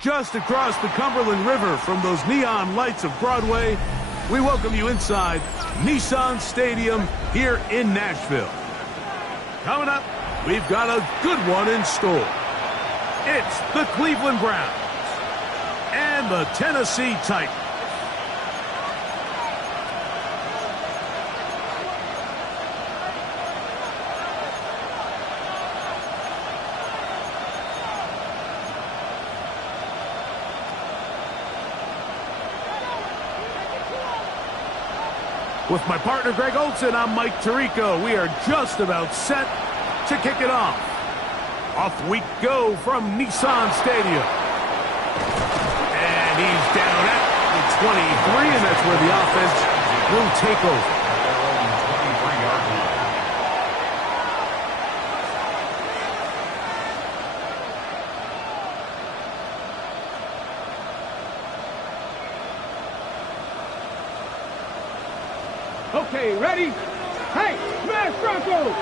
Just across the Cumberland River from those neon lights of Broadway, we welcome you inside Nissan Stadium here in Nashville. Coming up, we've got a good one in store. It's the Cleveland Browns and the Tennessee Titans. With my partner, Greg Olson, I'm Mike Tirico. We are just about set to kick it off. Off we go from Nissan Stadium. And he's down at the 23, and that's where the offense will take over. Okay, ready? Hey, smash Broncos!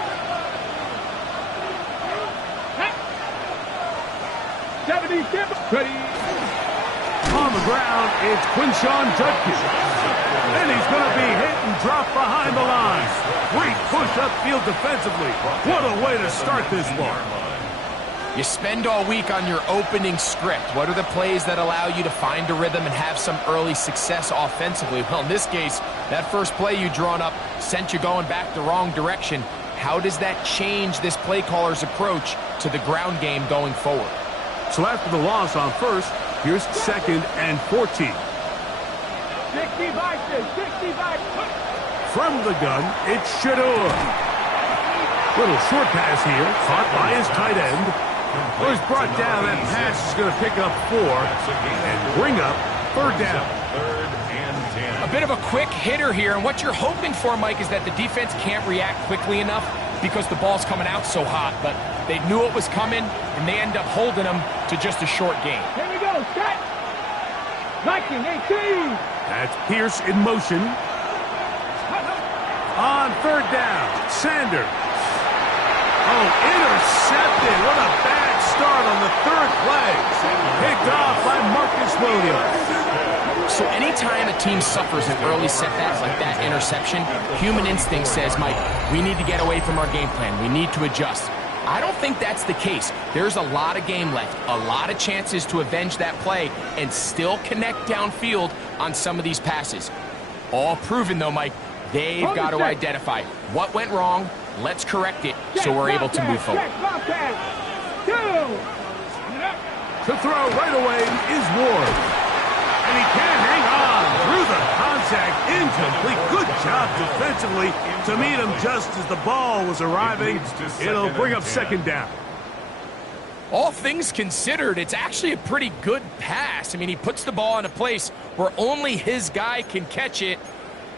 Hey. 77, ready? On the ground, it's Quinshon Judkins. And he's going to be hit and dropped behind the line. Great push upfield defensively. What a way to start this one. You spend all week on your opening script. What are the plays that allow you to find a rhythm and have some early success offensively? Well, in this case, that first play you drawn up sent you going back the wrong direction. How does that change this play caller's approach to the ground game going forward? So after the loss on first, here's 2nd and 14. 60 by From the gun, it's Shedeur. Little short pass here, caught by his tight end. Well, he's brought down. That pass is going to pick up 4 and bring up 3rd down. A bit of a quick hitter here, and what you're hoping for, Mike, is that the defense can't react quickly enough because the ball's coming out so hot. But they knew it was coming, and they end up holding them to just a short game. Here we go, set! 19-18! That's Pierce in motion. On 3rd down, Sanders. Oh, intercepted. What a bad start on the 3rd play. Picked off by Marcus Williams. So anytime a team suffers an early setback like that interception, human instinct says, Mike, we need to get away from our game plan. We need to adjust. I don't think that's the case. There's a lot of game left, a lot of chances to avenge that play and still connect downfield on some of these passes. All proven, though, Mike. They've got to identify what went wrong. Let's correct it so we're able to move forward. To throw right away is Ward. And he can't hang on through the contact. Incomplete. Good job defensively to meet him just as the ball was arriving. It'll bring up 2nd down. All things considered, it's actually a pretty good pass. I mean, he puts the ball in a place where only his guy can catch it.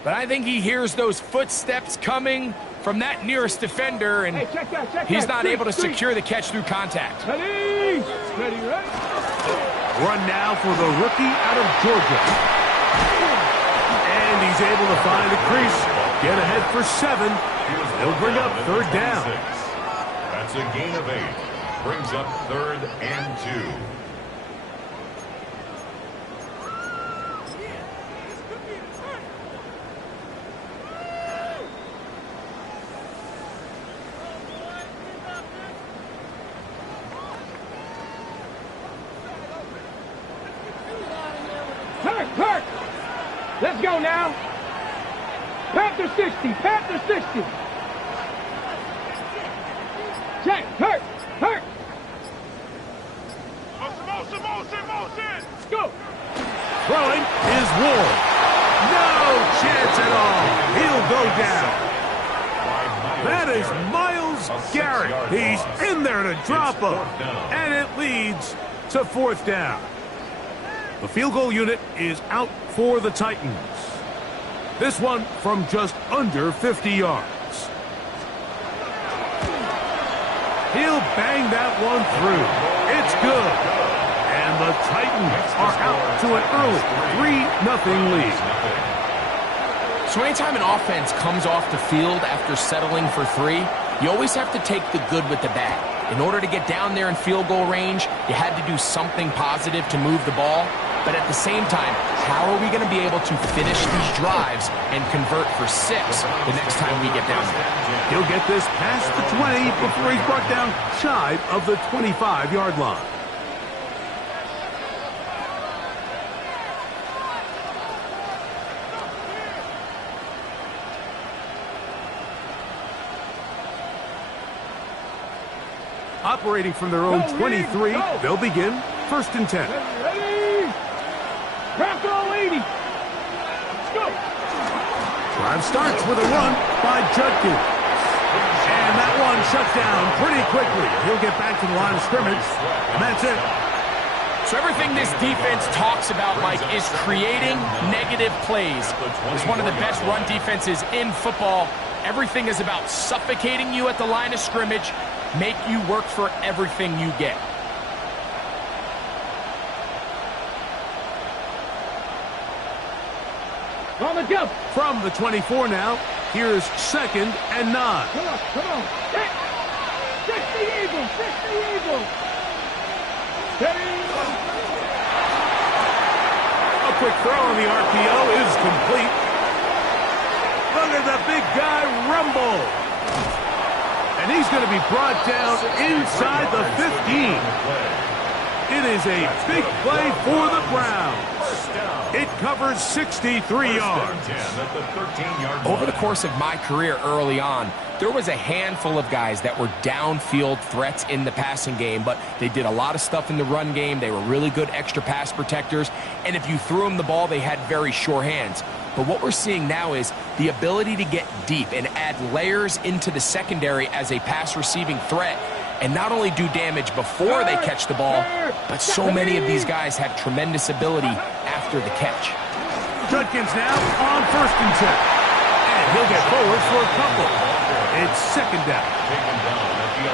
But I think he hears those footsteps coming from that nearest defender, and he's not able to secure the catch through contact. Ready? Run now for the rookie out of Georgia. And he's able to find a crease, get ahead for 7. He'll bring up 3rd down. That's a gain of 8. Brings up 3rd and 2. Kirk! Let's go now. Panther 60, Panther 60. Check, Kirk! Motion! Go! Throwing is Ward. No chance at all. He'll go down. That is Myles Garrett. He's in there to drop him. And it leads to 4th down. The field goal unit is out for the Titans. This one from just under 50 yards. He'll bang that one through. It's good. And the Titans are out to an early 3-0 lead. So anytime an offense comes off the field after settling for 3, you always have to take the good with the bad. In order to get down there in field goal range, you had to do something positive to move the ball. But at the same time, how are we going to be able to finish these drives and convert for 6 the next time we get down there? He'll get this past the 20 before he's brought down shy of the 25-yard line. Operating from their own 23, they'll begin 1st and 10. Ready? Crack all 80. Let's go. Drive starts with a run by Judkins. And that one shut down pretty quickly. He'll get back to the line of scrimmage. And that's it. So everything this defense talks about, Mike, is creating negative plays. It's one of the best run defenses in football. Everything is about suffocating you at the line of scrimmage, make you work for everything you get. On the jump. From the 24 now, here's 2nd and 9. Come on, come on. Hit. 60 Eagles, 60 Eagles. Steady. A quick throw on the RPO is complete. Look at the big guy rumble. And he's going to be brought down inside the 15. It is a big play for the Browns. It covers 63 yards. Over the course of my career early on, there was a handful of guys that were downfield threats in the passing game, but they did a lot of stuff in the run game. They were really good extra pass protectors, and if you threw them the ball, they had very sure hands. But what we're seeing now is the ability to get deep and add layers into the secondary as a pass receiving threat, and not only do damage before they catch the ball, but so many of these guys have tremendous ability after the catch. Judkins now on 1st and 10. And he'll get forward for a couple. It's 2nd down.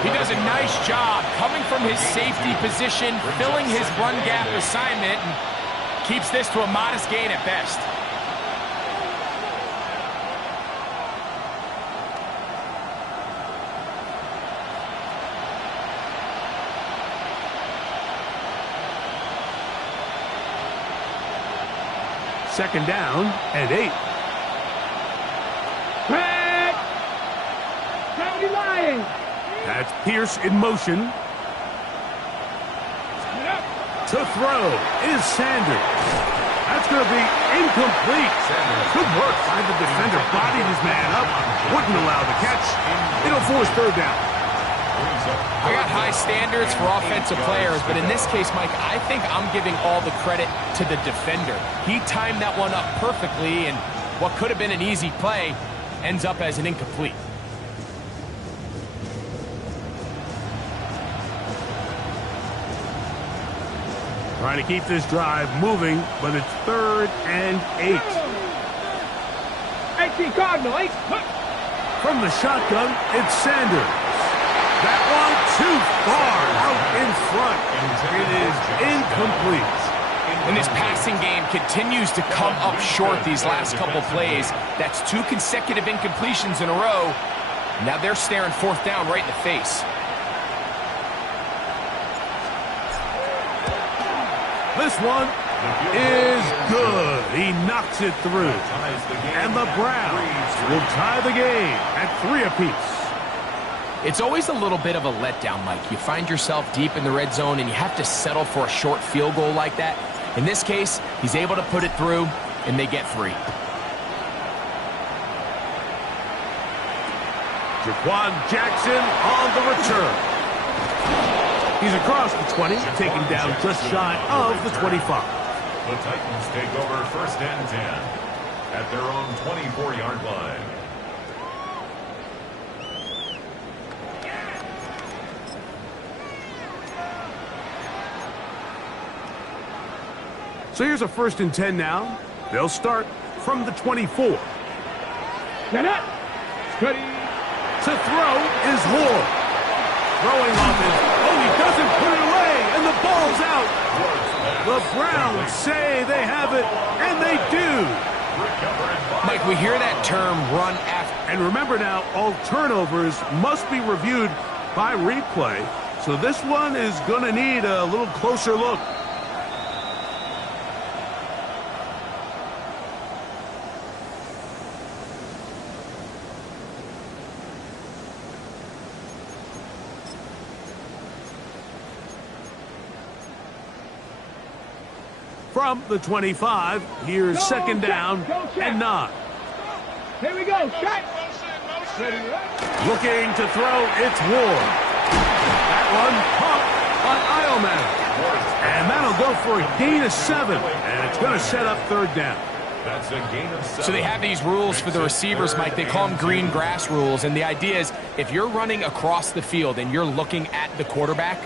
He does a nice job coming from his safety position, filling his run gap assignment, and keeps this to a modest gain at best. Second down and 8. Back. County Lions. That's Pierce in motion. To throw is Sanders. That's going to be incomplete. Good work by the defender. Bodied his man up. Wouldn't allow the catch. It'll force 3rd down. I got high standards for offensive players, but in this case, Mike, I think I'm giving all the credit to the defender. He timed that one up perfectly, and what could have been an easy play ends up as an incomplete. Trying to keep this drive moving, but it's 3rd and 8. 18 Cardinal, 8. From the shotgun, it's Sanders. That one too far out in front. It is incomplete. And this passing game continues to come up short these last couple plays. That's 2 consecutive incompletions in a row. Now they're staring 4th down right in the face. This one is good. He knocks it through. And the Browns will tie the game at 3 apiece. It's always a little bit of a letdown, Mike. You find yourself deep in the red zone and you have to settle for a short field goal like that. In this case, he's able to put it through, and they get 3. Jaquan Jackson on the return. He's across the 20, taken down just shy of the 25. The Titans take over 1st and 10 at their own 24-yard line. So here's a 1st and 10 now. They'll start from the 24. Get up. Steady. To throw is Ward. Throwing off his... Oh, he doesn't put it away, and the ball's out. The Browns say they have it, and they do. Mike, we hear that term run after. And remember now, all turnovers must be reviewed by replay. So this one is going to need a little closer look. From the 25, here's second down and 9. Here we go, shot. Looking to throw, it's Ward. That one caught by Ileman. And that'll go for a gain of 7. And it's going to set up third down. That's a gain of 7. So they have these rules for the receivers, Mike. They call them green grass rules. And the idea is if you're running across the field and you're looking at the quarterback,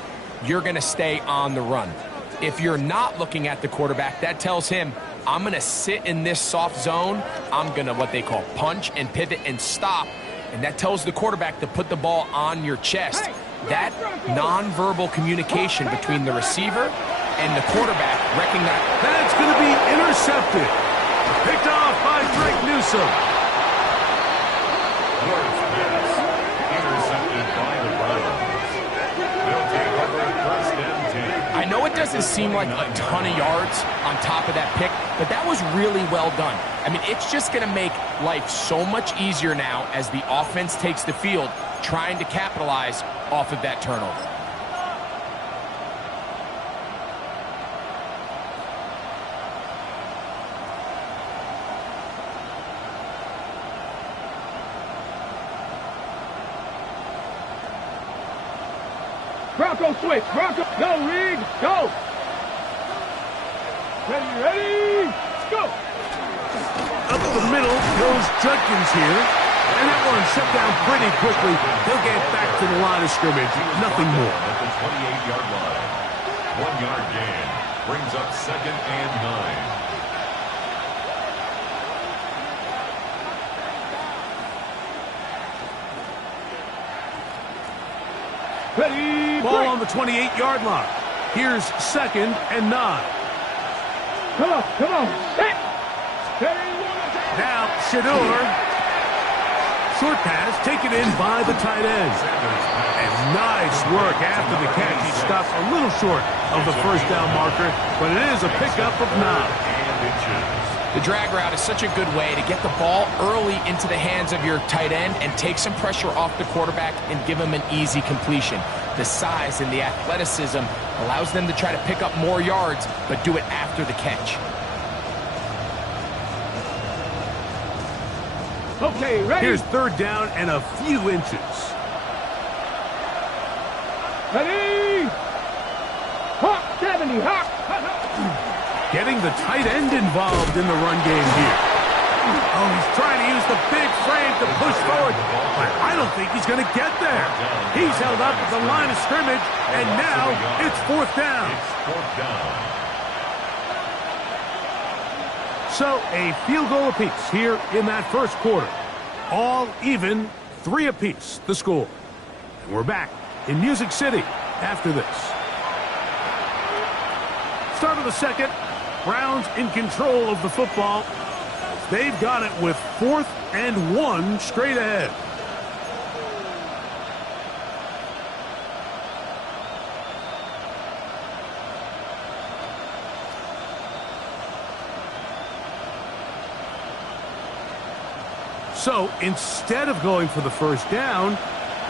you're going to stay on the run. If you're not looking at the quarterback, that tells him, I'm going to sit in this soft zone. I'm going to what they call punch and pivot and stop. And that tells the quarterback to put the ball on your chest. That nonverbal communication between the receiver and the quarterback recognize. That's going to be intercepted. Picked off by Drake Newsome. Intercepted by the Browns. They'll take over first and 10. I know it doesn't seem like a ton of yards on top of that pick, but that was really well done. I mean, it's just going to make life so much easier now as the offense takes the field, trying to capitalize off of that turnover. Bronco switch. Bronco. Go, Reed. Go. Ready. Go. Up the middle goes Judkins here. And that one shut down pretty quickly. He'll get back to the line of scrimmage. Nothing more. At the 28-yard line. 1-yard gain. Brings up second and 9. Ready. Ball on the 28-yard line. Here's second and 9. Come on. Set. Ready. Now, Shedeur. Short pass taken in by the tight end. And nice work after the catch. He stopped a little short of the first down marker, but it is a pickup of 9. The drag route is such a good way to get the ball early into the hands of your tight end and take some pressure off the quarterback and give him an easy completion. The size and the athleticism allows them to try to pick up more yards, but do it after the catch. Okay, ready. Here's third down and a few inches. Ready. Hawk 70. Hawk. Getting the tight end involved in the run game here. Oh, he's trying to use the big frame to push forward, but I don't think he's going to get there. He's held up at the line of scrimmage, and now it's fourth down. So a field goal apiece here in that first quarter. All even, 3 apiece, the score. And we're back in Music City after this. Start of the second. Browns in control of the football. They've got it with 4th and 1 straight ahead. So instead of going for the first down,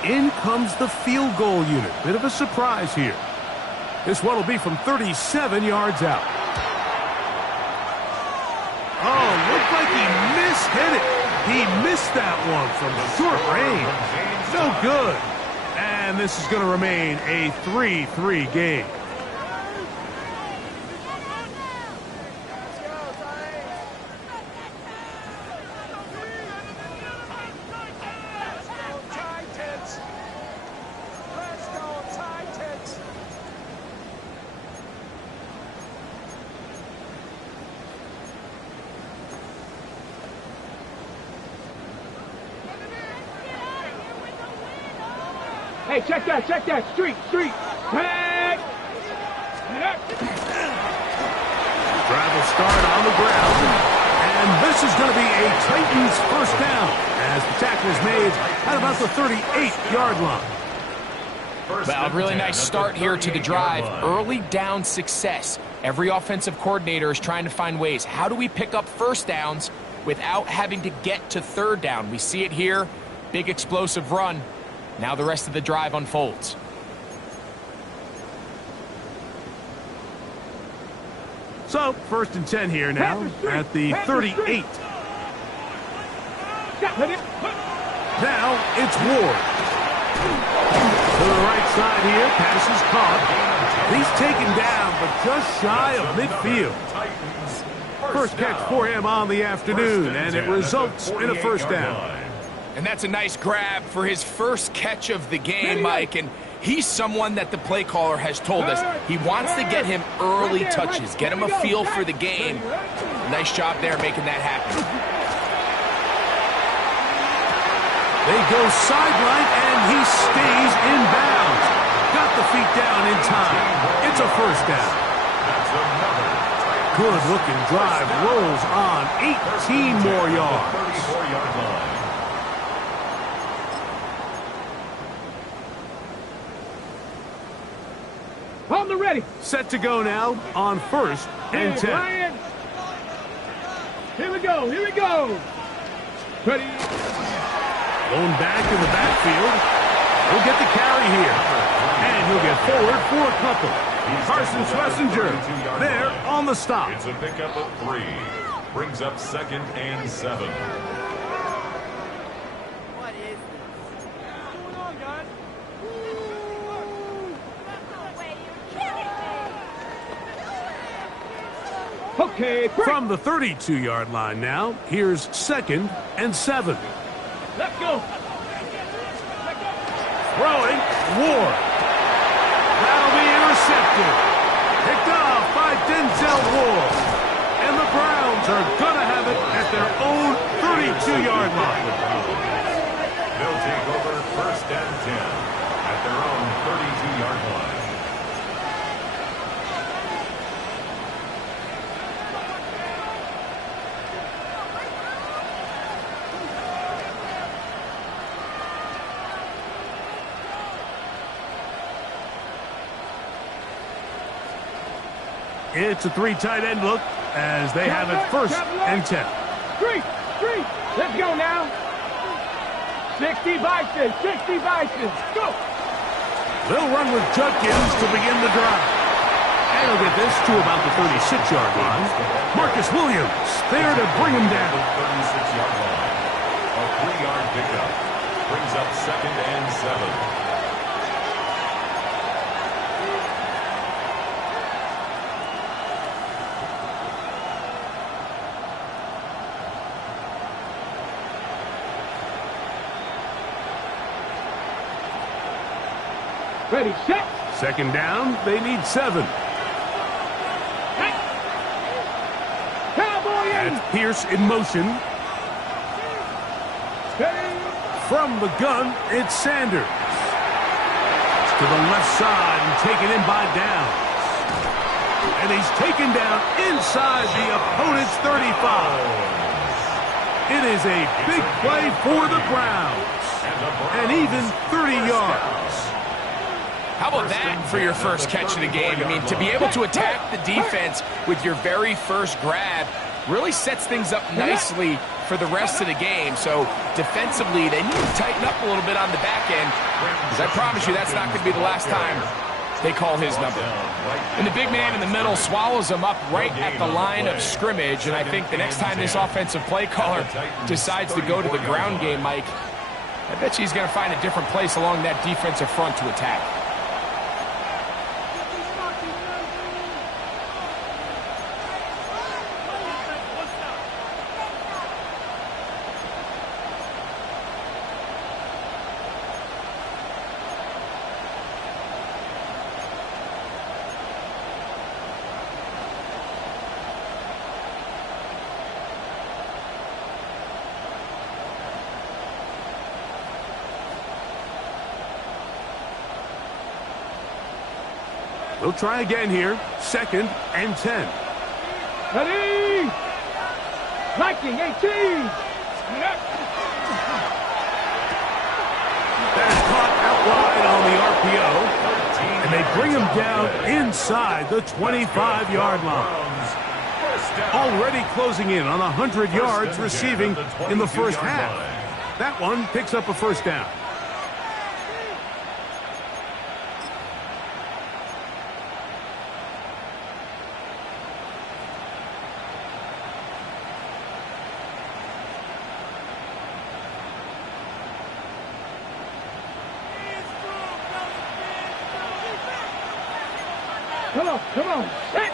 in comes the field goal unit. Bit of a surprise here. This one will be from 37 yards out. Oh, looked like he mishit it. He missed that one from short range. No good. And this is going to remain a 3-3 game. Hey, check that. Street. Tag. Drive will start on the ground. And this is going to be a Titans first down as the tackle is made at about the 38-yard line. Well, a really nice start here to the drive. Early down success. Every offensive coordinator is trying to find ways. How do we pick up first downs without having to get to third down? We see it here. Big explosive run. Now the rest of the drive unfolds. So, 1st and 10 here now at the 38. Now it's Ward. To the right side here, pass is caught. He's taken down, but just shy of midfield. First catch for him on the afternoon, and it results in a first down. And that's a nice grab for his first catch of the game, Mike. And he's someone that the play caller has told us he wants to get him early touches, get him a feel for the game. Nice job there making that happen. They go sideline, and he stays in bounds. Got the feet down in time. It's a first down. Good-looking drive rolls on. 18 more yards. On the ready. Set to go now on 1st and 10. Ryan. Here we go. Here we go. Ready. Going back in the backfield. He'll get the carry here. And he'll get forward for a couple. Carson Schlesinger there on the stop. It's a pickup of 3. Brings up 2nd and 7. What is this? What's going on, guys? Okay, break. From the 32-yard line now, here's 2nd and 7. Let's go. Throwing, Ward. That'll be intercepted. Picked off by Denzel Ward. And the Browns are going to have it at their own 32-yard line. They'll take over 1st and 10 at their own 32-yard line. It's a 3 tight end look as they have it 1st and 10. 3. Let's go now. 60 Vices. 60 Vices. Go. They'll run with Judkins to begin the drive. And he'll get this to about the 36-yard line. Marcus Williams there to bring him down. 36-yard line. A 3-yard pickup. Brings up 2nd and 7. Ready, set. 2nd down, they need 7. Cowboy That's Pierce in motion. From the gun, it's Sanders. To the left side and taken in by Downs. And he's taken down inside the opponent's 35. It is a big play for the Browns. And even 30 yards. How about that for your first catch of the game? I mean, to be able to attack the defense with your very first grab really sets things up nicely for the rest of the game. So defensively, they need to tighten up a little bit on the back end, because I promise you that's not going to be the last time they call his number. And the big man in the middle swallows him up right at the line of scrimmage, and I think the next time this offensive play caller decides to go to the ground game, Mike, I bet you he's going to find a different place along that defensive front to attack. They'll try again here. 2nd and 10. Ready. Viking 18. That is caught out wide on the RPO. bring him down inside the 25-yard line. Already closing in on 100 yards receiving in the first half. That one picks up a first down. Come on. Hit.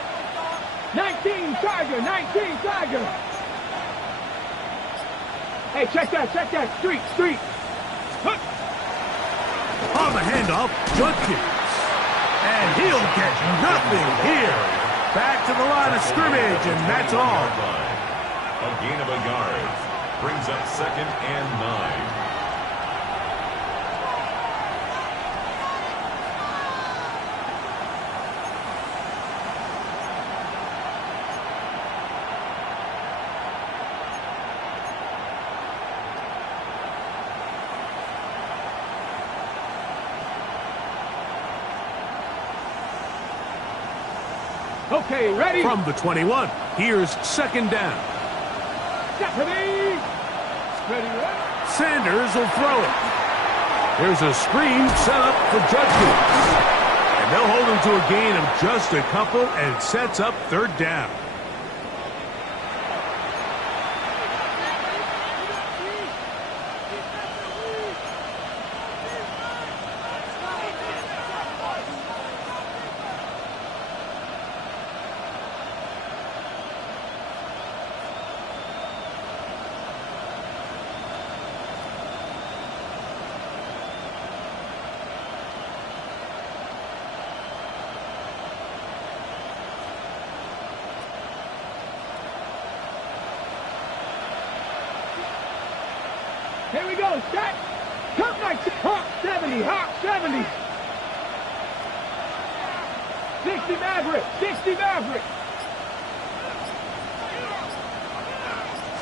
19 Tiger. Hey, check that. Street. Hook. On the handoff, Judkins. And he'll get nothing here. Back to the line of scrimmage, and that's all. A gain of a yard. Brings up 2nd and 9. Okay, ready? From the 21, here's 2nd down. Ready? Sanders will throw it. There's a screen set up for Judkins. And they'll hold him to a gain of just a couple and sets up 3rd down. Here we go, set. Come like Hawk 70. 60 Maverick.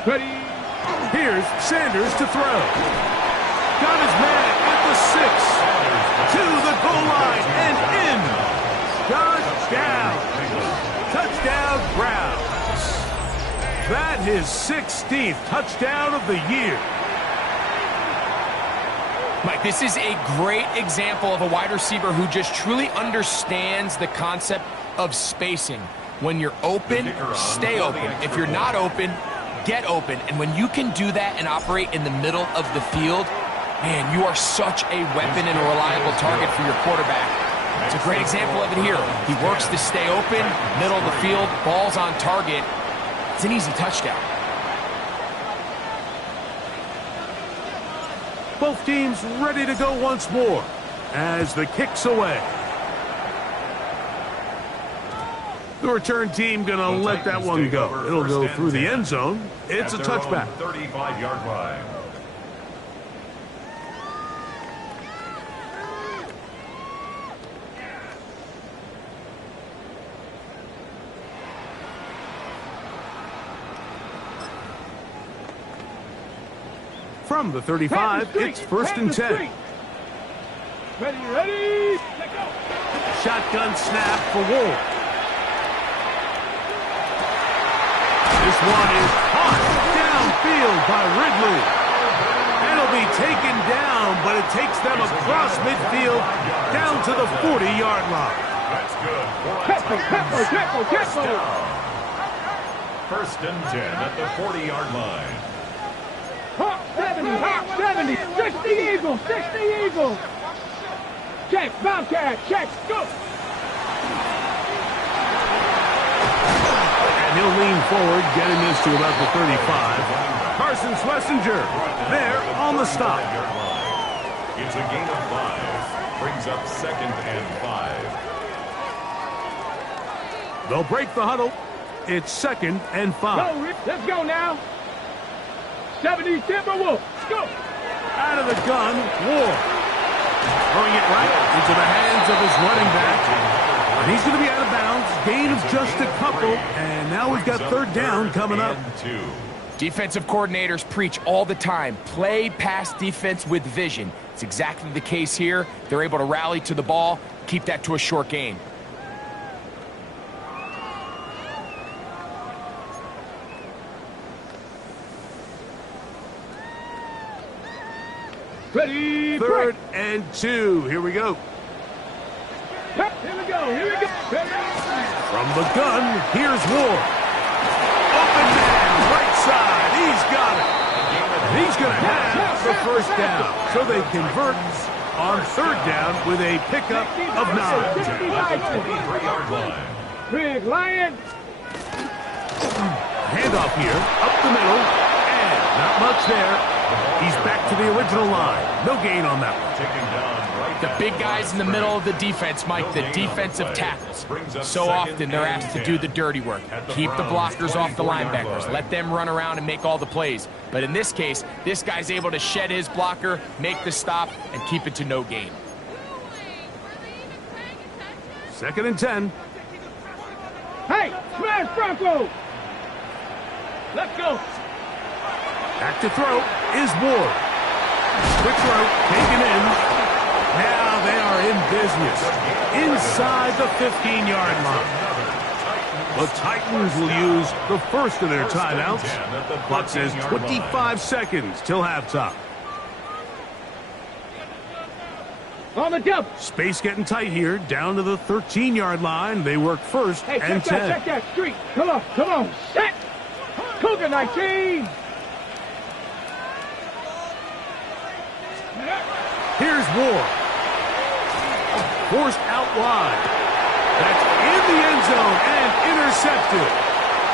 Ready. Here's Sanders to throw. Got his man at the 6. To the goal line and in. Touchdown, Browns. That is 16th touchdown of the year. Mike, this is a great example of a wide receiver who just truly understands the concept of spacing. When you're open, stay open. If you're not open, get open. And when you can do that and operate in the middle of the field, man, you are such a weapon and a reliable target for your quarterback. It's a great example of it here. He works to stay open, middle of the field, ball's on target. It's an easy touchdown. Both teams ready to go once more as the kick's away. The return team going to let that one go. It'll go through the end zone. It's a touchback. 35-yard line. From the 35, it's 1st and 10. Ready. Shotgun snap for Ward. This one is caught downfield by Ridley. It'll be taken down, but it takes them across midfield down to the 40-yard line. That's good. Tempo. 1st and 10 at the 40-yard line. Hawk 70. 60 Eagles. Check, Bobcat, check, go. And he'll lean forward, getting this to about the 35. Carson Schlesinger there on the stop. It's a gain of 5. Brings up 2nd and 5. They'll break the huddle. It's 2nd and 5. Go, Rick. Let's go now. 70 Timberwolves. Go. Out of the gun, Ward. Throwing it right into the hands of his running back. And he's going to be out of bounds. Gain of just a couple. And now we've got third down coming up. Defensive coordinators preach all the time, play pass defense with vision. It's exactly the case here. They're able to rally to the ball, keep that to a short gain. Ready, Third and 2. Here we go. Here we go. Here we go. From the gun, here's Ward. Open man, right side. He's got it. And he's going to have the first down. So they convert on third down with a pickup of 9. Big Lion. Handoff here, up the middle, and not much there. He's back to the original line. No gain on that one. The big guys in the middle of the defense, Mike, the defensive tackles. So often they're asked to do the dirty work. Keep the blockers off the linebackers. Let them run around and make all the plays. But in this case, this guy's able to shed his blocker, make the stop, and keep it to no gain. Second and 10. Hey, smash Bronco. Let's go. Back to throw is Ward. Quick throw, taken in. Now they are in business. Inside the 15-yard line. The Titans will use the first of their timeouts. Clock says 25 seconds till halftime. On the jump. Space getting tight here. Down to the 13-yard line. They work first Hey, and 10. check that street. Come on. Set. Cougar 19. Here's Ward. Forced out wide. That's in the end zone and intercepted.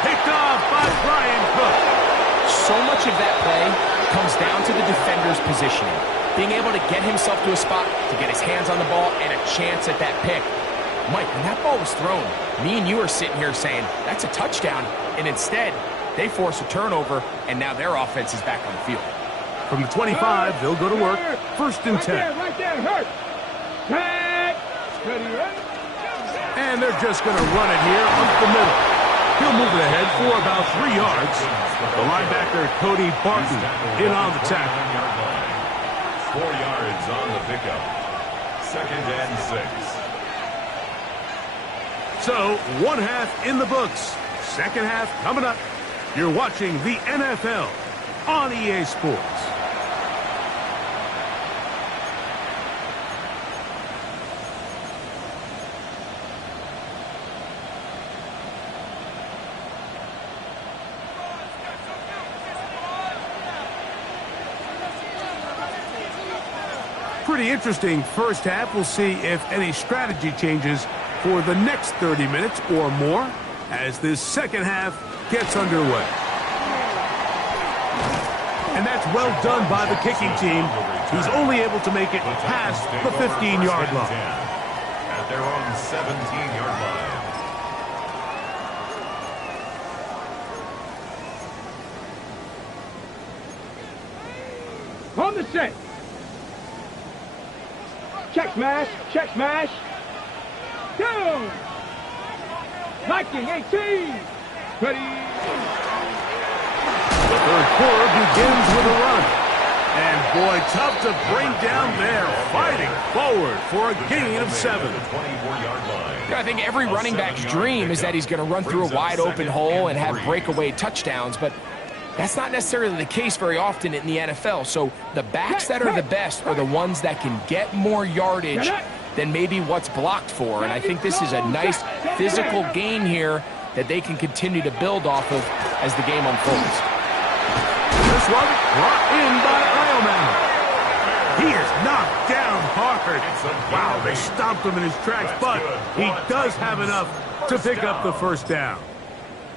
Picked off by Brian Cook. So much of that play comes down to the defender's positioning. Being able to get himself to a spot to get his hands on the ball and a chance at that pick. Mike, when that ball was thrown, me and you are sitting here saying, that's a touchdown. And instead, they force a turnover, and now their offense is back on the field. From the 25, they'll go to work. First and 10. Right there, hurt. Tag. Ready. And they're just going to run it here up the middle. He'll move it ahead for about 3 yards. The linebacker, Cody Barton, in on the tackle. 4 yards on the pickup. Second and 6. So, one half in the books. Second half coming up. You're watching the NFL on EA Sports. Pretty interesting first half. We'll see if any strategy changes for the next 30 minutes or more as this second half gets underway. And that's well done by the kicking team, who's only able to make it past the 15-yard line. At their own 17-yard line. On the set. Check smash. Down. Viking 18. Ready. The third quarter begins with a run. And boy, tough to bring down there, fighting forward for a gain of 7. I think every running back's dream is that he's going to run through a wide open hole and have breakaway touchdowns, but that's not necessarily the case very often in the NFL. So the backs that are the best are the ones that can get more yardage than maybe what's blocked for. And I think this is a nice physical gain here that they can continue to build off of as the game unfolds. This one brought in by Iomanner. He is knocked down hard. Wow, they stomped him in his tracks, but he does have enough to pick up the first down.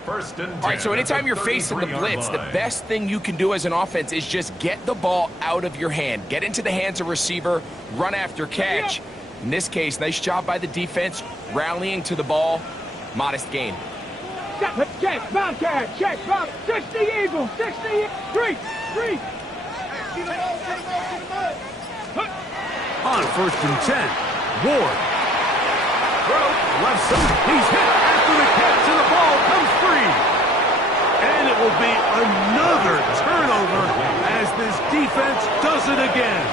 First and 10. All right, so anytime you're facing the blitz, the best thing you can do as an offense is just get the ball out of your hand. Get into the hands of receiver, run after catch. In this case, nice job by the defense, rallying to the ball. Modest gain. Check, Bobcat, check, Bob. 60 Eagle, 60, 3. On first and 10, Ward. throw. Left side. He's hit after the catch, and the ball comes free. And it will be another turnover as this defense does it again.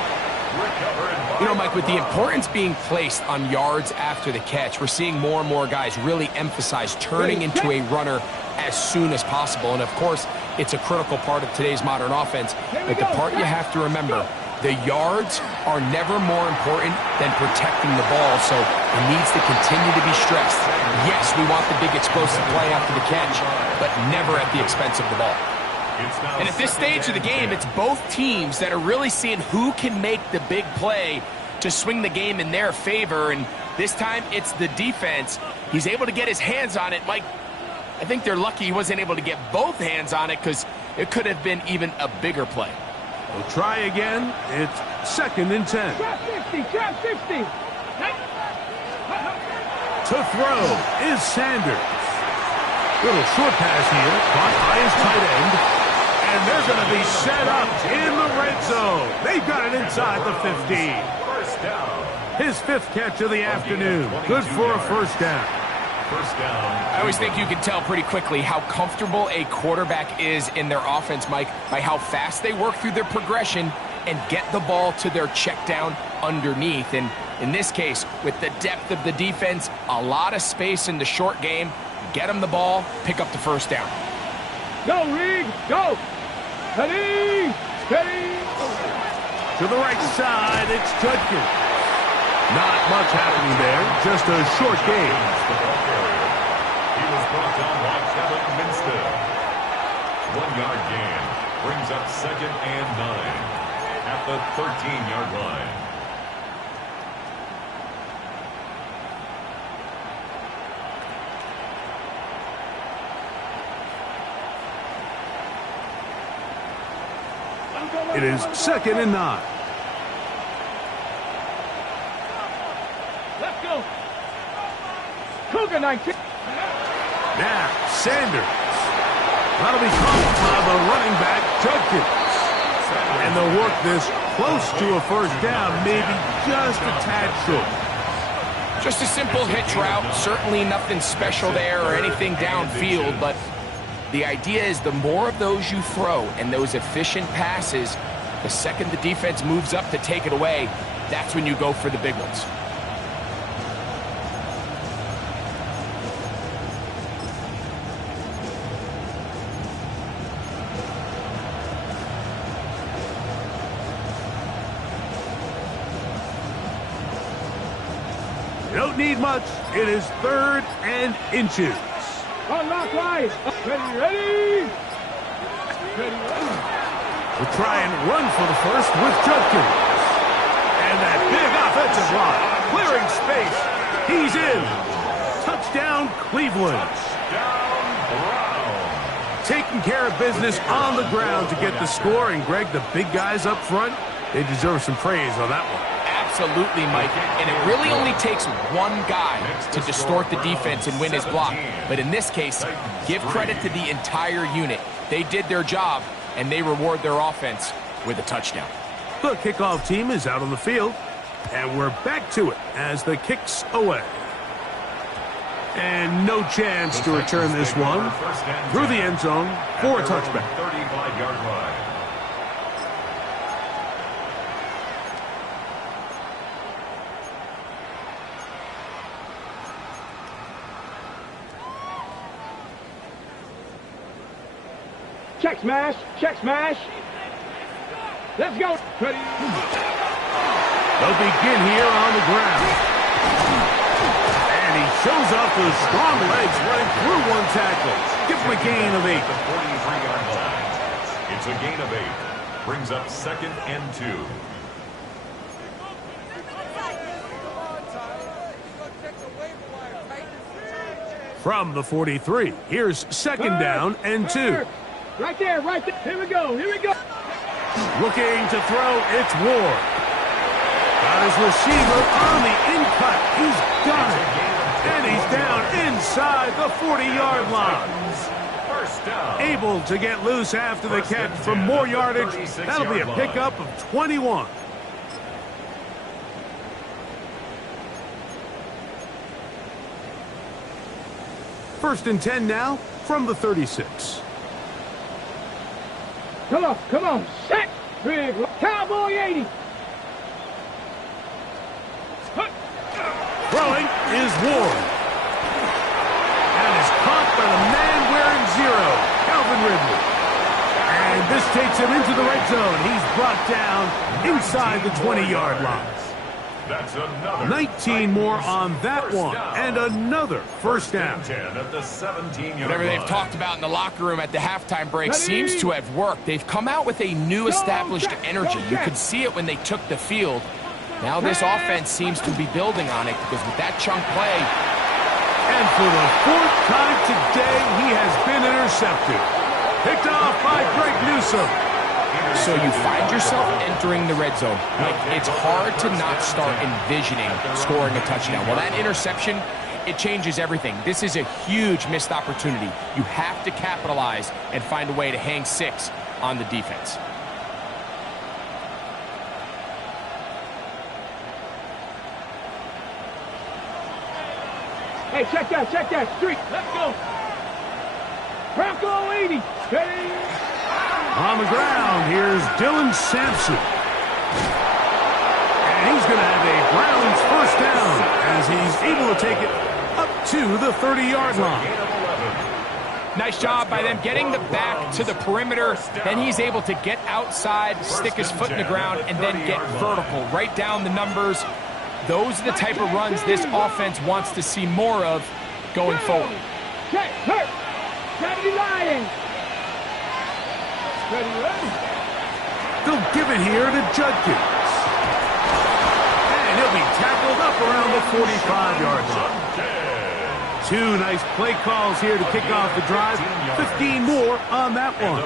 You know, Mike, with the importance being placed on yards after the catch, we're seeing more and more guys really emphasize turning into a runner as soon as possible. And, of course, it's a critical part of today's modern offense. But the part you have to remember, the yards are never more important than protecting the ball, so it needs to continue to be stressed. Yes, we want the big explosive play after the catch, but never at the expense of the ball. And at this stage of the game, it's both teams that are really seeing who can make the big play to swing the game in their favor, and this time it's the defense. He's able to get his hands on it. Mike, I think they're lucky he wasn't able to get both hands on it because it could have been even a bigger play. We'll try again. It's 2nd and 10. Trap 50, trap 50. To throw is Sanders. Little short pass here, caught by his tight end. And they're going to be set up in the red zone. They've got it inside the 15. First down. His 5th catch of the afternoon. Good for a first down. First down. I always think you can tell pretty quickly how comfortable a quarterback is in their offense, Mike, by how fast they work through their progression and get the ball to their check down underneath. And in this case, with the depth of the defense, a lot of space in the short game, get them the ball, pick up the first down. Go, Reed, go. Steady, steady. To the right side, it's Judkins. Not much happening there, just a short game. He was brought down by Kevin Minstead. 1-yard gain brings up 2nd and 9 at the 13-yard line. It is 2nd and 9. Let's go. Cougar 19. Now, Sanders. That'll be caught by the running back, Judkins. And they'll work this close to a first down, maybe just a tad short. Just a simple hitch route, certainly nothing special there or anything downfield, but the idea is the more of those you throw and those efficient passes, the second the defense moves up to take it away, that's when you go for the big ones. You don't need much. It is 3rd and inches. Unlock line. Ready, ready. Ready, ready. We'll try and run for the first with Judkins. And that big offensive line, clearing space. He's in. Touchdown, Cleveland. Taking care of business on the ground to get the score. And, Greg, the big guys up front, they deserve some praise on that one. Absolutely, Mike. And it really only takes one guy to distort the defense and win his block. But in this case, give credit to the entire unit. They did their job, and they reward their offense with a touchdown. The kickoff team is out on the field, and we're back to it as the kick's away. And no chance to return this one through the end zone for a touchback. 35-yard line. Check smash, check smash. Let's go. Ready. They'll begin here on the ground. And he shows off with strong legs running through one tackle. Give him a gain of 8. The 43-yard line. It's a gain of 8. Brings up 2nd and 2. From the 43, here's 2nd down and 2. Right there, right there. Here we go, here we go. Looking to throw, it's Ward. Got his receiver on the in-cut. He's got it. And he's down inside the 40-yard line. First down. Able to get loose after the catch for more yardage. That'll be a pickup of 21. First and 10 now from the 36. Come on, set, big, Cowboy 80. Throwing is Ward. And is caught by the man wearing 0, Calvin Ridley. And this takes him into the red zone. He's brought down inside the 20-yard line. That's another 19 more on that one, and another first down. 10 at the 17-yard Whatever they've line. talked about in the locker room at the halftime break seems to have worked. They've come out with a new established energy. You could see it when they took the field. Now this offense seems to be building on it because with that chunk play. And for the 4th time today, he has been intercepted. Picked off by Greg Newsome. So you find yourself entering the red zone. Like, it's hard to not start envisioning scoring a touchdown. Well, that interception, it changes everything. This is a huge missed opportunity. You have to capitalize and find a way to hang 6 on the defense. Hey, check that, street, let's go. Bronco 80, steady. On the ground, here's Dylan Sampson. And he's going to have a Browns first down as he's able to take it up to the 30-yard line. Nice job by them getting the back to the perimeter. Then he's able to get outside, stick his foot in the ground, and then get vertical. Right down the numbers. Those are the type of runs this offense wants to see more of going forward. Check, hurt. Steady Lions. They'll give it here to Judkins. And he'll be tackled up around the 45-yard line. 2 nice play calls here to kick off the drive. 15 more on that one.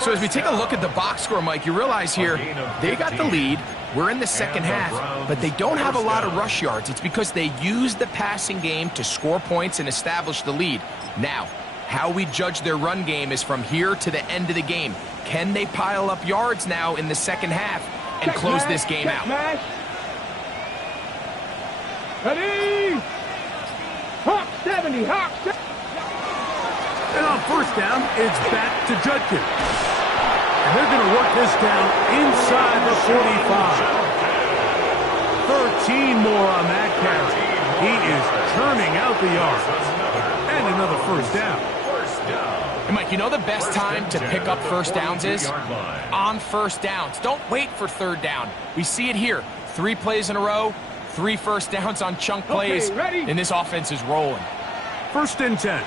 So as we take a look at the box score, Mike, you realize here they got the lead. We're in the second half, but they don't have a lot of rush yards. It's because they use the passing game to score points and establish the lead. Now, how we judge their run game is from here to the end of the game. Can they pile up yards now in the second half and close this game out? Ready? Hawk 70, Hawk 70. And on first down, it's back to Judkins. And they're going to work this down inside the 45. 13 more on that carry. He is turning out the yards. And another first down. And Mike, you know the best time to pick up first downs is? On first downs. Don't wait for third down. We see it here. 3 plays in a row, 3 first downs on chunk plays, and this offense is rolling. First and 10.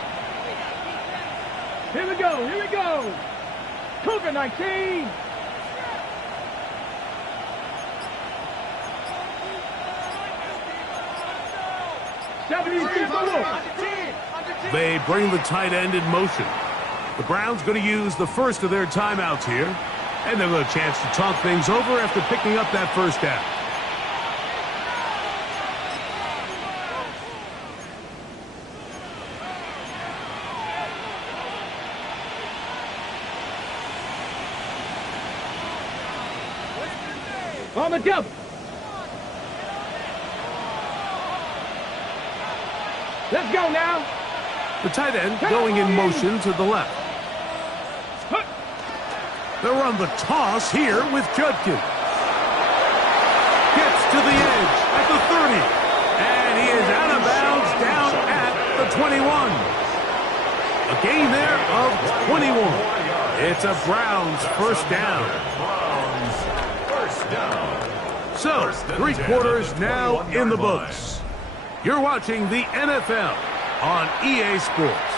Here we go. Cougar 19. They bring the tight end in motion. The Browns going to use the first of their timeouts here. And they'll have a chance to talk things over after picking up that first down. On the double. Let's go now. The tight end going in motion to the left. They'll run the toss here with Judkins. Gets to the edge at the 30. And he is out of bounds down at the 21. A gain there of 21. It's a Browns first down. So, 3 quarters now in the books. You're watching the NFL on EA Sports.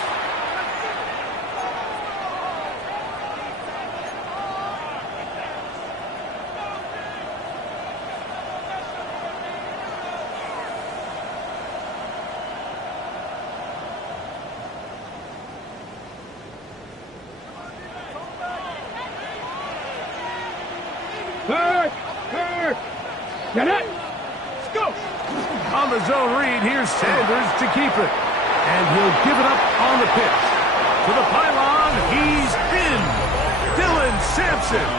Get it. Let's go. On the zone read, here's Sanders to keep it. And he'll give it up on the pitch. To the pylon, he's in. Dylan Sampson,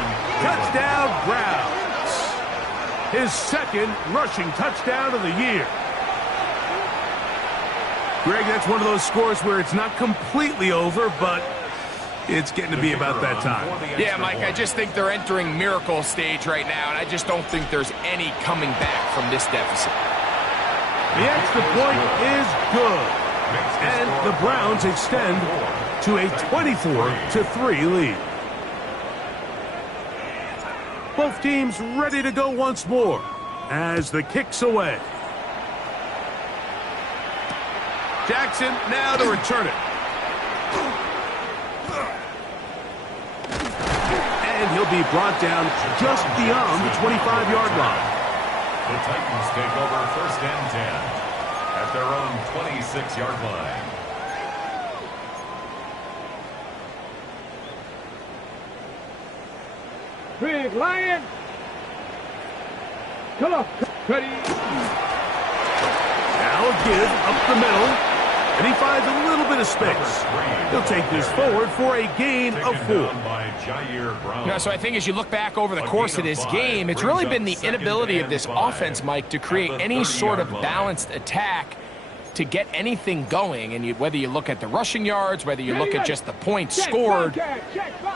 touchdown Browns. His second rushing touchdown of the year. Greg, that's one of those scores where it's not completely over, but it's getting to be about that time. Yeah, Mike, I just think they're entering miracle stage right now, and I just don't think there's any coming back from this deficit. The extra point is good, and the Browns extend to a 24-3 lead. Both teams ready to go once more as the kick's away. Jackson now to return it. And he'll be brought down just beyond the 25-yard line. The Titans take over 1st and 10 at their own 26-yard line. Big Lion. Come on, Cuddy. Now a give up the middle, and he finds a little bit of space. He'll take this forward for a gain of 4. So I think as you look back over the course of this game, it's really been the inability of this offense, Mike, to create any sort of balanced attack to get anything going. And whether you look at the rushing yards, whether you look at just the points scored,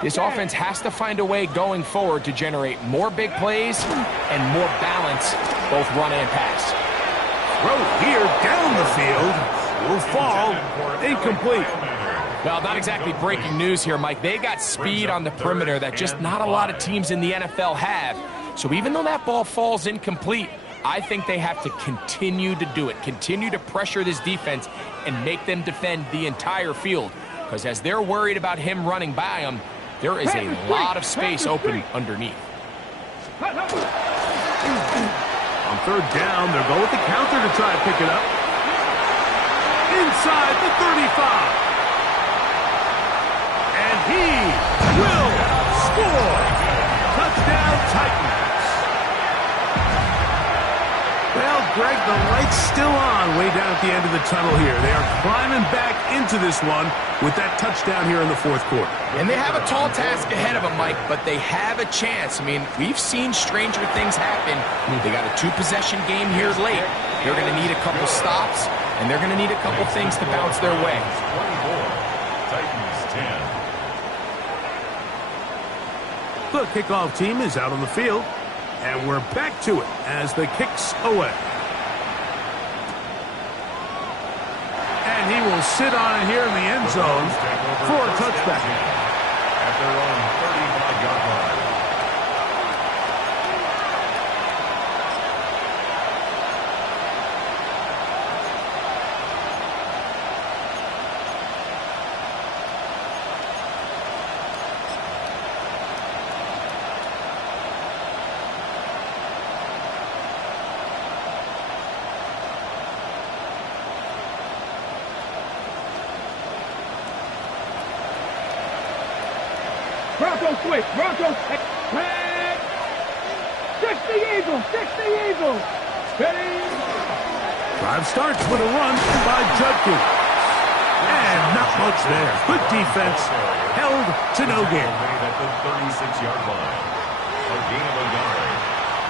this offense has to find a way going forward to generate more big plays and more balance, both run and pass. Throw here down the field will fall incomplete. Well, not exactly breaking news here, Mike. They got speed on the perimeter that just not a lot of teams in the NFL have. So even though that ball falls incomplete, I think they have to continue to do it, continue to pressure this defense and make them defend the entire field. Because as they're worried about him running by them, there is a lot of space open underneath. On 3rd down, they'll go with the counter to try and pick it up. Inside the 35. And he will score. Touchdown, Titans. Well, Greg, the light's still on way down at the end of the tunnel here. They are climbing back into this one with that touchdown here in the 4th quarter. And they have a tall task ahead of them, Mike, but they have a chance. I mean, we've seen stranger things happen. They got a 2-possession game here late. They're going to need a couple stops, and they're going to need a couple things to bounce their way. 24, Titans 10. The kickoff team is out on the field, and we're back to it as the kick's away. And he will sit on it here in the end zone for a touchback. At their own 35-yard line. Broncos switch. Broncos. Head. 60 Eagles. 60 Eagles. Ready. Drive starts with a run by Judkins. And not much there. Good defense. Held to no gain. At the 36-yard line. A gain of a yard.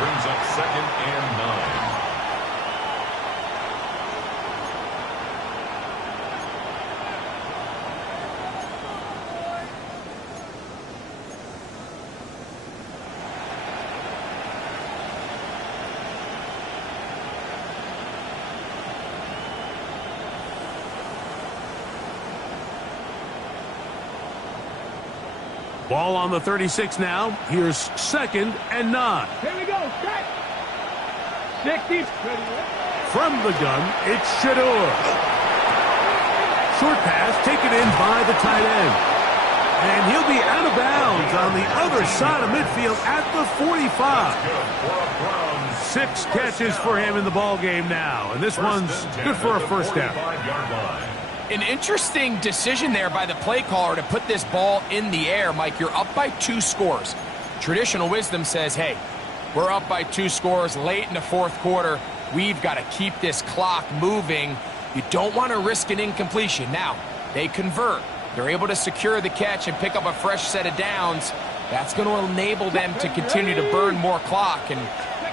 Brings up 2nd and 9. Ball on the 36 now. Here's 2nd and 9. Here we go. Set. 60. Ready. From the gun, it's Shedeur. Short pass taken in by the tight end. And he'll be out of bounds on the other side of midfield at the 45. 6 catches for him in the ball game now. And this one's good for a first down. An interesting decision there by the play caller to put this ball in the air. Mike, you're up by 2 scores. Traditional wisdom says, hey, we're up by 2 scores late in the 4th quarter. We've got to keep this clock moving. You don't want to risk an incompletion. Now, they convert. They're able to secure the catch and pick up a fresh set of downs. That's going to enable them to continue to burn more clock. And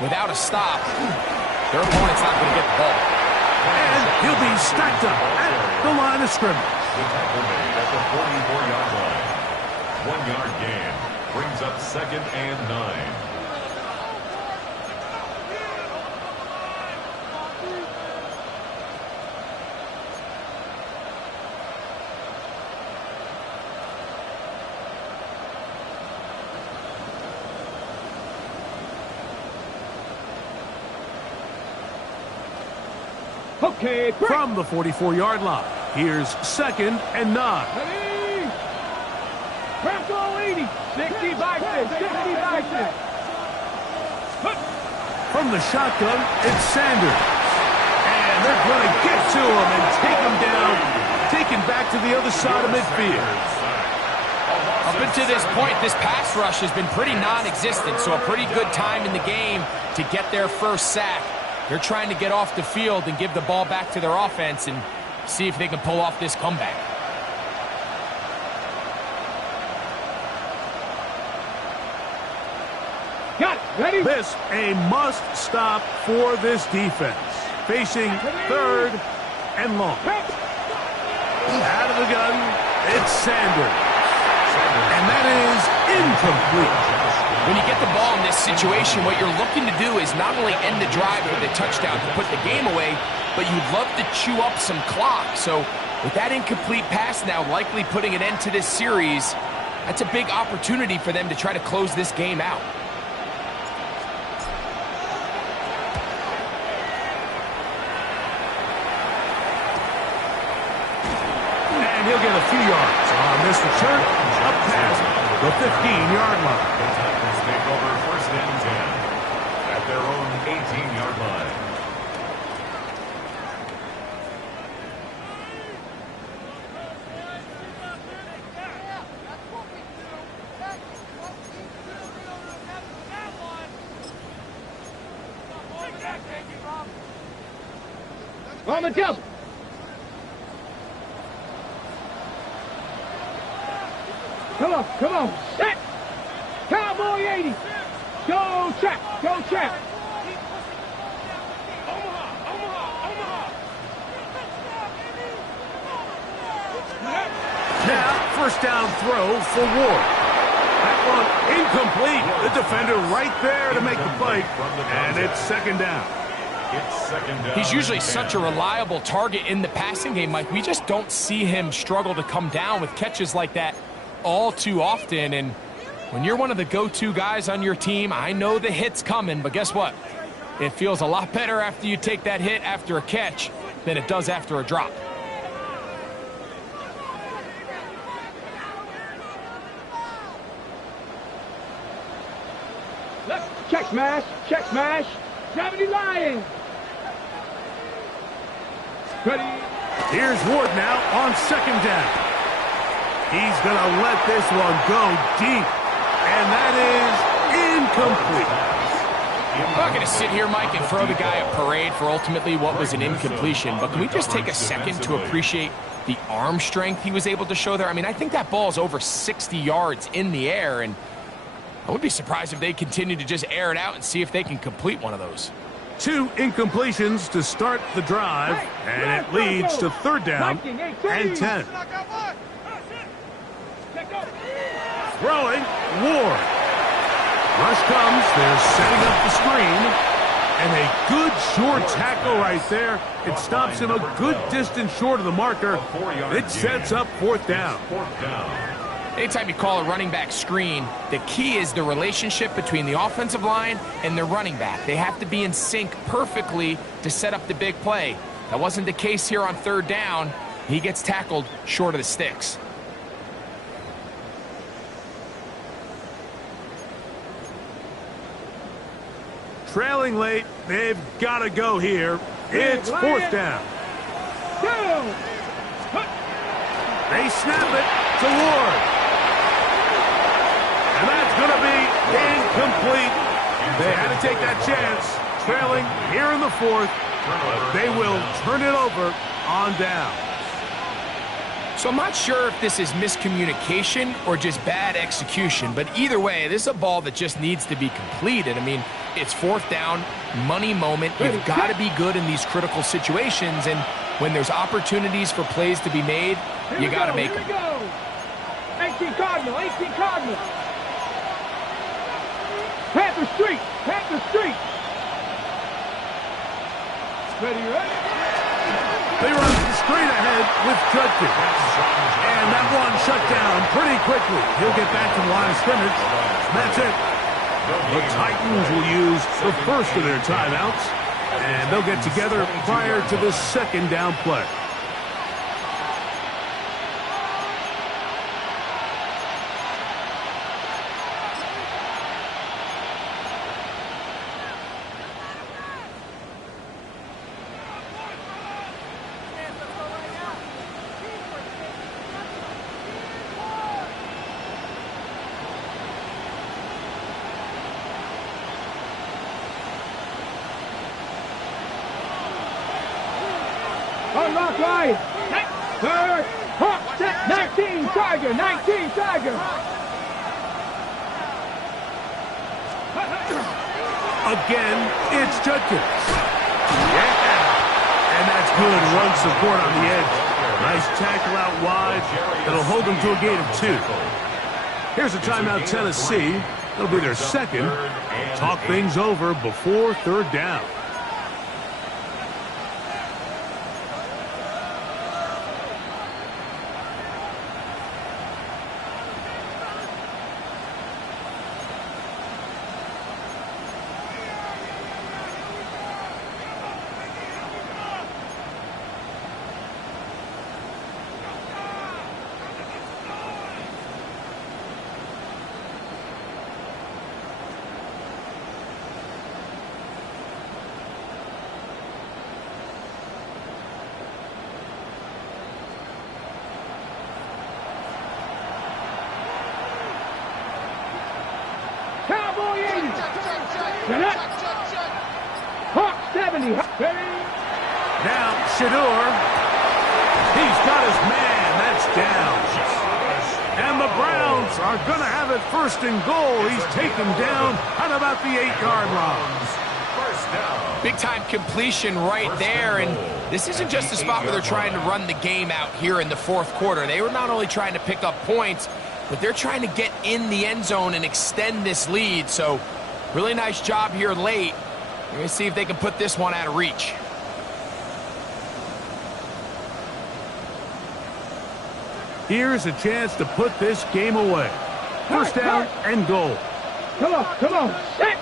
without a stop, their opponent's not going to get the ball. And He'll be stacked up at the line of scrimmage. The tackle made at the 44-yard line. 1-yard gain brings up 2nd and 9. Okay, break. From the 44-yard line, here's 2nd and 9. Ready? Press all 80. 60 bison. 60 bison. From the shotgun, it's Sanders. And they're going to get to him and take him down, taken back to the other side of midfield. Up until this point, this pass rush has been pretty non-existent, so a pretty good time in the game to get their first sack. They're trying to get off the field and give the ball back to their offense and see if they can pull off this comeback. Got it. Ready? This a must-stop for this defense. Facing 3rd and long. Out of the gun, it's Sanders. And that is incomplete. When you get the ball in this situation, what you're looking to do is not only end the drive with a touchdown to put the game away, but you'd love to chew up some clock. So with that incomplete pass now likely putting an end to this series, that's a big opportunity for them to try to close this game out. And he'll get a few yards on this return up past the 15-yard line. Take over 1st and 10 at their own 18-yard line. On the double. Come on. Set. Cowboy 80. Go trap. Go trap. Now, first down throw for Ward. That one incomplete. The defender right there to make the play. And it's 2nd down. It's 2nd down. He's usually such a reliable target in the passing game, Mike. We just don't see him struggle to come down with catches like that all too often. And when you're one of the go-to guys on your team, I know the hit's coming, but guess what? It feels a lot better after you take that hit after a catch than it does after a drop. Let's check smash. Check smash. Gravity Lions. Ready? Here's Ward now on 2nd down. He's going to let this one go deep. And that is incomplete. I'm not going to sit here, Mike, and throw the guy a parade for ultimately what was an incompletion, but can we just take a second to appreciate the arm strength he was able to show there? I mean, I think that ball's over 60 yards in the air, and I would be surprised if they continue to just air it out and see if they can complete one of those. 2 incompletions to start the drive, and it leads to 3rd down and 10. Throwing, Ward. Rush comes, they're setting up the screen, and a good short tackle right there. It stops him a good distance short of the marker. It sets up 4th down. Anytime you call a running back screen, the key is the relationship between the offensive line and the running back. They have to be in sync perfectly to set up the big play. That wasn't the case here on 3rd down. He gets tackled short of the sticks. Trailing late, they've got to go here. It's 4th down. They snap it to Ward. And that's going to be incomplete. They had to take that chance. Trailing here in the 4th. They will turn it over on down. So I'm not sure if this is miscommunication or just bad execution, but either way, this is a ball that just needs to be completed. I mean, it's fourth down, money moment. You've got to be good in these critical situations, and when there's opportunities for plays to be made, you got to make them. 18 Cardinal, 18 Cardinal. Panther Street, Panther Street. Ready, ready. They run straight ahead with Judkins. And that one shut down pretty quickly. He'll get back to the line of scrimmage. That's it. The Titans will use the first of their timeouts, and they'll get together prior to the second down play. Unlock line. Third. Hawk set. 19 Tiger. 19 Tiger. Again, it's Judkins. Yeah. And that's good run support on the edge. Nice tackle out wide. That'll hold them to a gain of 2. Here's a timeout, Tennessee. It'll be their second. Talk things over before third down. Cowboy 80. Hawk 70. Now, Shedeur. He's got his man. That's down. And the Browns are going to have it first and goal. He's taken down at about the 8-yard line. Big-time completion right there, and this isn't just a spot where they're trying to run the game out here in the fourth quarter. They were not only trying to pick up points, but they're trying to get in the end zone and extend this lead. So really nice job here late. We're going to see if they can put this one out of reach. Here's a chance to put this game away. First down and goal. Come on, come on. Set.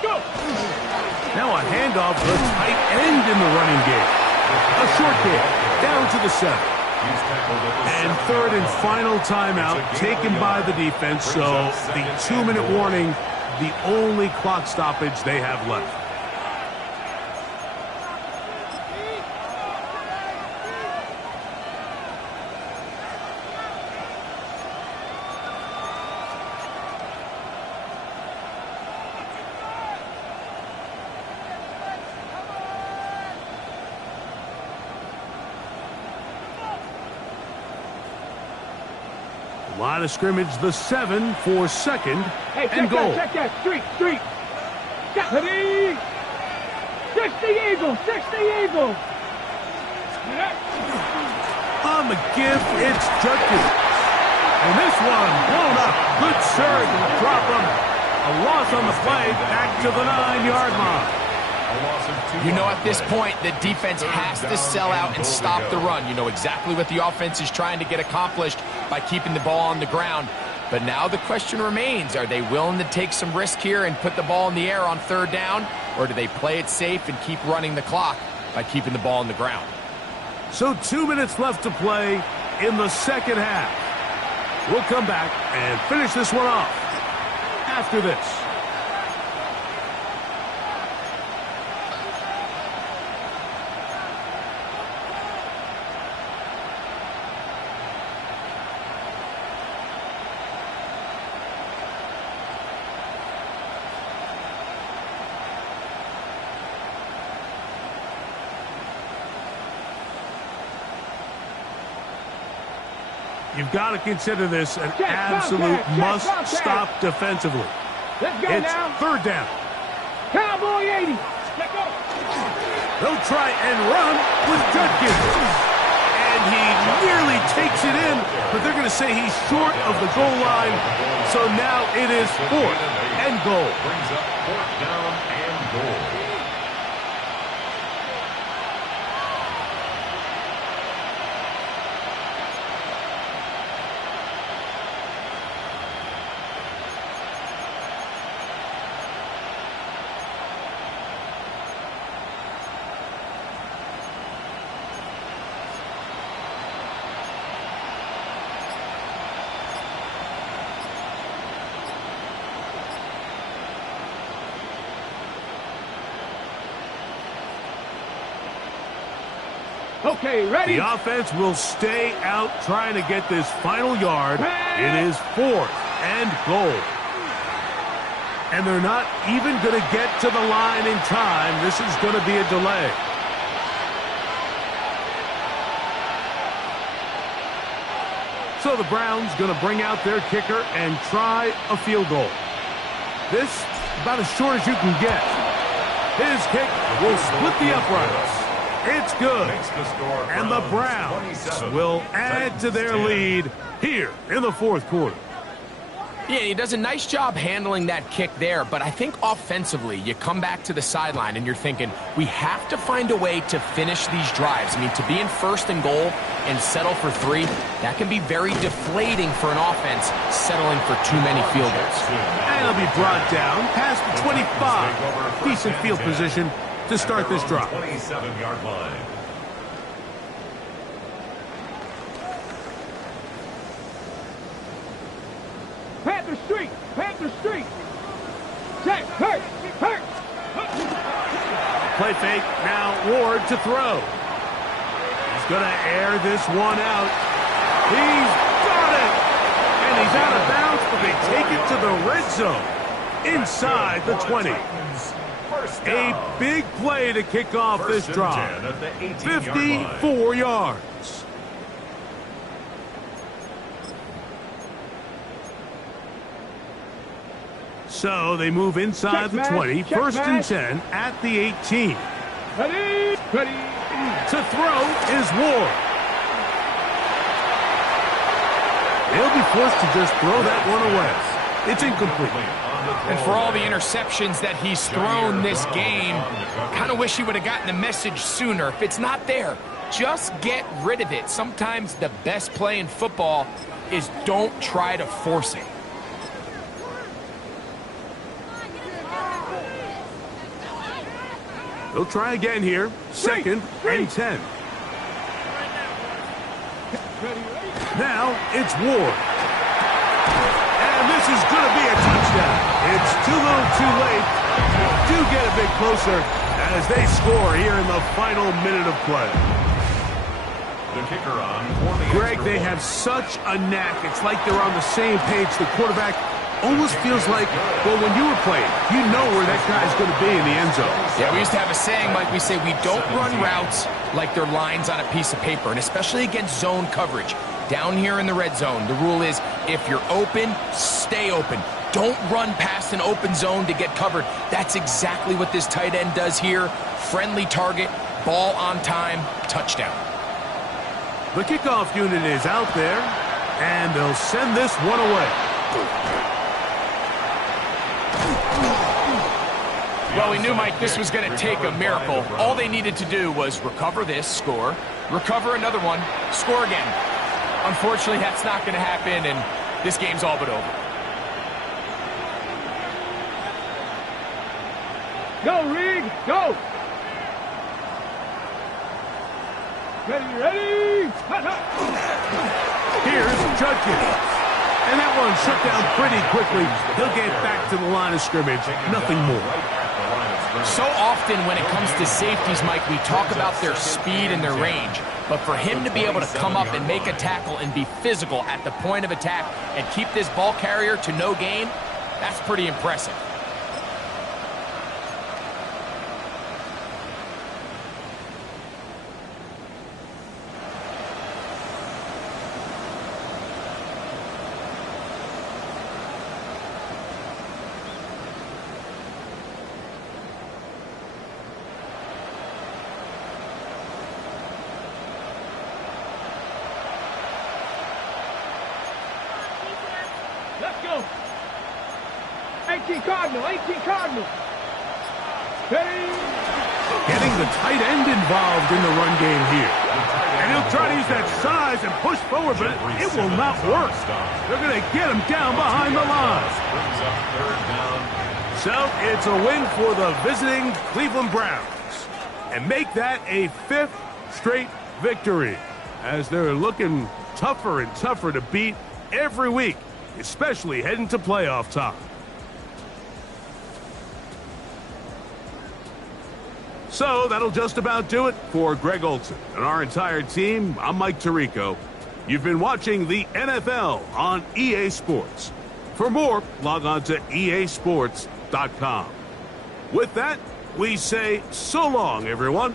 Go. Now a handoff to the tight end in the running game. A short game down to the 7. And third and final timeout taken by the defense, so the 2-minute warning, the only clock stoppage they have left. Line of scrimmage, the 7 for second and goal. Check that, street. Ready? 60 Eagle, 60 Eagle. On the give, it's Judkins. And this one blown up. Good serve and drop him. A loss on the play, back to the 9-yard line. You know, at this point, the defense has to sell out and stop the run. You know exactly what the offense is trying to get accomplished by keeping the ball on the ground. But now the question remains, are they willing to take some risk here and put the ball in the air on third down? Or do they play it safe and keep running the clock by keeping the ball on the ground? So 2 minutes left to play in the second half. We'll come back and finish this one off after this. You've got to consider this an Check, absolute check, must-stop defensively. Let's go It's now. third down. Cowboy 80. Let's go. They'll try and run with Judkins. And he nearly takes it in, but they're going to say he's short of the goal line. So now it is fourth and goal. Brings up fourth down and goal. Okay, ready? The offense will stay out trying to get this final yard. It is fourth and goal. And they're not even going to get to the line in time. This is going to be a delay. So the Browns going to bring out their kicker and try a field goal. This, about as short as you can get. His kick will split the uprights. It's good. And the Browns will add to their lead here in the fourth quarter. Yeah, he does a nice job handling that kick there, but I think offensively, you come back to the sideline and you're thinking, we have to find a way to finish these drives. I mean, to be in first and goal and settle for 3, that can be very deflating for an offense settling for too many field goals. And it'll be brought down past the 25. Decent field position to start this drive. 27-yard line. Panther Street. Panther Street. Check. Hurt. Hurt. Play fake. Now Ward to throw. He's going to air this one out. He's got it. And he's out of bounds, but they take it to the red zone. Inside the 20. A big play to kick off this drive. 54 yards. So they move inside the 20. First and 10 at the 18. Ready. Ready. To throw is Ward. They'll be forced to just throw that one away. It's incomplete. And for all the interceptions that he's thrown this game, kind of wish he would have gotten the message sooner. If it's not there, just get rid of it. Sometimes the best play in football is don't try to force it. They'll try again here. Second and 10. Now it's Ward. And this is going to be a touchdown. It's too little too late. Do get a bit closer as they score here in the final minute of play. The kicker on for the Greg, they have such a knack. It's like they're on the same page. The quarterback almost feels like, well, when you were playing, you know where that guy's going to be in the end zone. Yeah, we used to have a saying, Mike, we say we don't run routes like they're lines on a piece of paper, and especially against zone coverage. Down here in the red zone, the rule is if you're open, stay open. Don't run past an open zone to get covered. That's exactly what this tight end does here. Friendly target, ball on time, touchdown. The kickoff unit is out there, and they'll send this one away. Well, we knew, Mike, this was going to take a miracle. All they needed to do was recover this, score, recover another one, score again. Unfortunately, that's not going to happen, and this game's all but over. Go, Reed. Go. Ready, ready. Here's Judkins. And that one shut down pretty quickly. He'll get back to the line of scrimmage. Nothing more. So often when it comes to safeties, Mike, we talk about their speed and their range. But for him to be able to come up and make a tackle and be physical at the point of attack and keep this ball carrier to no gain, that's pretty impressive. go. 18 Cardinal, 18 Cardinal. Hey. Getting the tight end involved in the run game here. And he'll try to use that size and push forward, but it will not work. They're going to get him down behind the line. Brings up third down. So it's a win for the visiting Cleveland Browns. And make that a 5th straight victory, as they're looking tougher and tougher to beat every week, especially heading to playoff time. So that'll just about do it for Greg Olsen and our entire team. I'm Mike Tirico. You've been watching the NFL on EA Sports. For more, log on to easports.com. With that, we say so long, everyone.